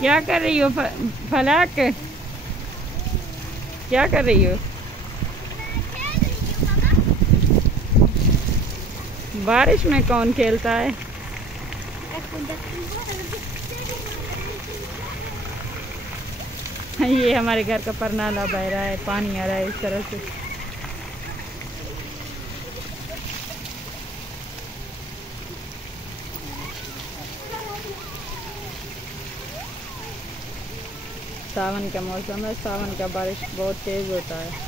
क्या कर रही हो फलक? क्या कर रही हो? बारिश में कौन खेलता है? ये हमारे घर का परनाला बह रहा है, पानी आ रहा है इस तरह से। सावन का मौसम है, सावन का बारिश बहुत तेज होता है।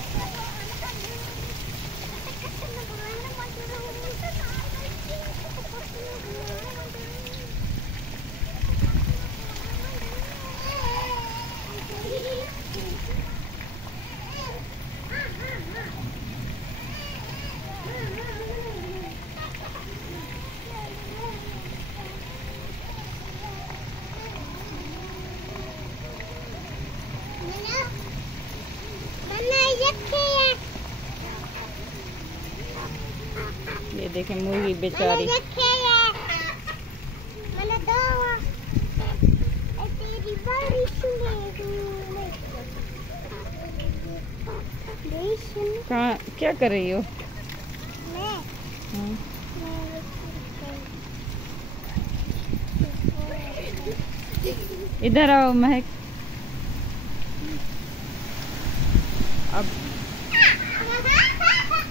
ये देखें मुर्गी बेचारी। कहाँ क्या कर रही हो? इधर आओ महक। अब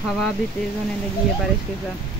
हवा भी तेज होने लगी है बारिश के साथ।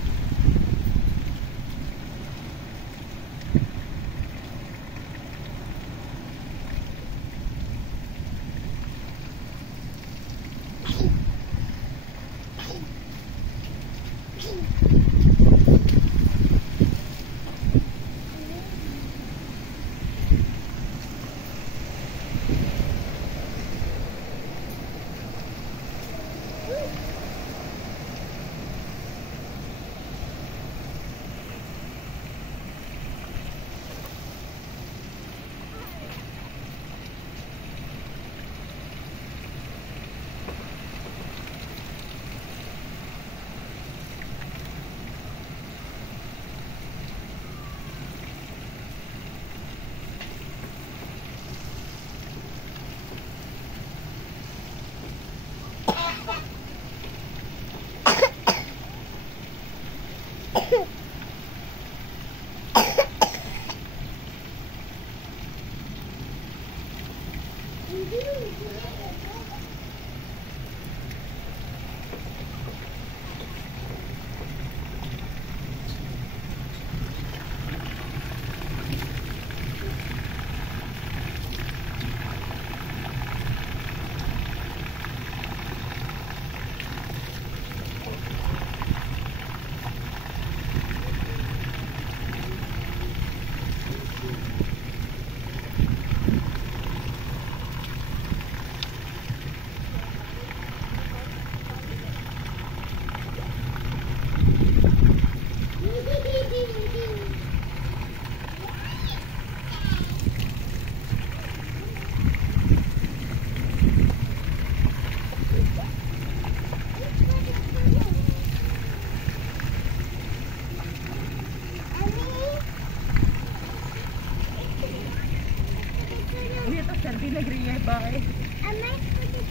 सर्दी लग रही है। बाय।